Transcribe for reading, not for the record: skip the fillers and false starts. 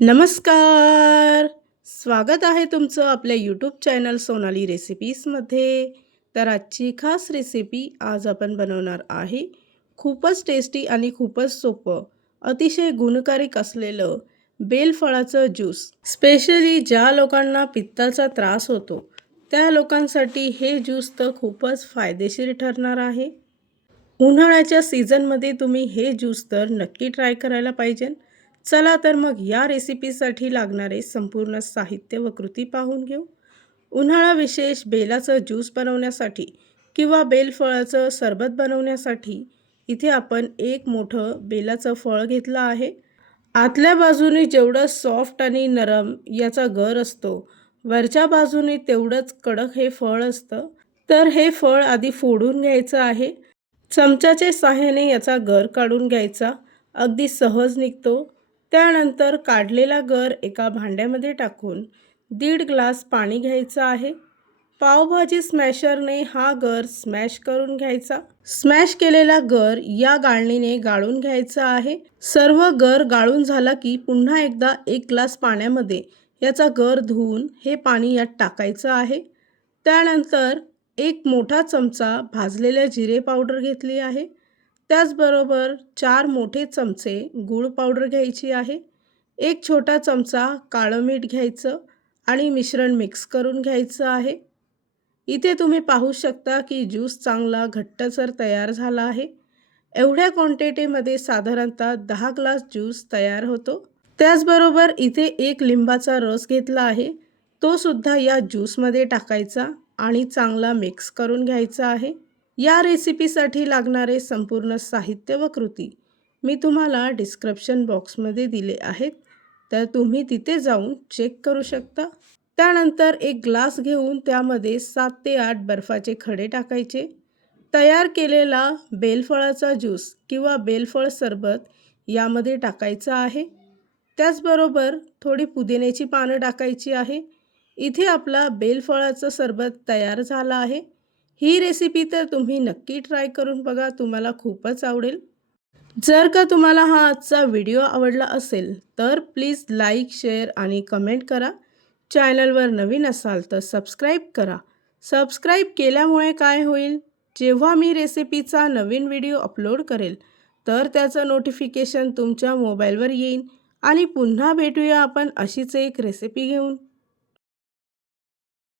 नमस्कार. स्वागत आहे तुमचं आपल्या यूट्यूब चॅनल सोनाली रेसिपीजमध्ये. तर आजची खास रेसिपी आज आपण बनवणार आहे. खूपच टेस्टी आणि खूपच सोपं, अतिशय गुणकारिक असलेलं बेलफळाचं ज्यूस. स्पेशली ज्या लोकांना पित्ताचा त्रास होतो, त्या लोकांसाठी हे ज्यूस तर खूपच फायदेशीर ठरणार आहे. उन्हाळ्याच्या सीझनमध्ये तुम्ही हे ज्यूस तर नक्की ट्राय करायला पाहिजे. चला तर मग या रेसिपीसाठी लागणारे संपूर्ण साहित्य व कृती पाहून घेऊ. उन्हाळा विशेष बेलाचं ज्यूस बनवण्यासाठी किंवा बेलफळाचं सरबत बनवण्यासाठी इथे आपण एक मोठं बेलाचं फळ घेतलं आहे. आतल्या बाजूने जेवढं सॉफ्ट आणि नरम याचा गर असतो, वरच्या बाजूने तेवढंच कडक हे फळ असतं. तर हे फळ आधी फोडून घ्यायचं आहे. चमच्याच्या साहाय्याने याचा गर काढून घ्यायचा. अगदी सहज निघतो. त्यानंतर काढलेला गर एका भांड्यामध्ये टाकून 1.5 ग्लास पाणी घ्यायचं आहे. पावभाजी स्मॅशरने हा गर स्मॅश करून घ्यायचा. स्मॅश केलेला गर या गाळणीने गाळून घ्यायचा आहे. सर्व गर गाळून झाला की पुन्हा एकदा 1 ग्लास पाण्यामध्ये याचा गर धुवून हे पाणी यात टाकायचं आहे. त्यानंतर एक मोठा चमचा भाजलेल्या जिरे पावडर घेतली आहे. त्याचबरोबर 4 मोठे चमचे गूळ पावडर घ्यायची आहे. एक छोटा चमचा काळं मीठ घ्यायचं आणि मिश्रण मिक्स करून घ्यायचं आहे. इथे तुम्ही पाहू शकता की ज्यूस चांगला घट्टसर तयार झाला आहे. एवढ्या क्वांटिटीमध्ये साधारणतः 10 ग्लास ज्यूस तयार होतो. त्याचबरोबर इथे एक लिंबाचा रस घेतला आहे. तो सुद्धा या ज्यूसमध्ये टाकायचा आणि चांगला मिक्स करून घ्यायचा आहे. या रेसिपीसाठी लागणारे संपूर्ण साहित्य व कृती मी तुम्हाला डिस्क्रिप्शन बॉक्समध्ये दिले आहेत. तर तुम्ही तिथे जाऊन चेक करू शकता. त्यानंतर एक ग्लास घेऊन त्यामध्ये 7 ते 8 बर्फाचे खडे टाकायचे. तयार केलेला बेलफळाचा ज्यूस किंवा बेलफळ सरबत यामध्ये टाकायचा आहे. त्याचबरोबर थोडी पुदिन्याची पानं टाकायची आहे. इथे आपला बेलफळाचं सरबत तयार झाला आहे. ही रेसिपी तर तुम्ही नक्की ट्राय करून बघा, तुम्हाला खूपच आवडेल. जर का तुम्हाला हा आजचा व्हिडिओ आवडला असेल तर प्लीज लाईक, शेअर आणि कमेंट करा. चॅनलवर नवीन असाल तर सबस्क्राईब करा. सबस्क्राईब केल्यामुळे काय होईल, जेव्हा मी रेसिपीचा नवीन व्हिडिओ अपलोड करेल तर त्याचं नोटिफिकेशन तुमच्या मोबाईलवर येईल. आणि पुन्हा भेटूया आपण अशीच एक रेसिपी घेऊन.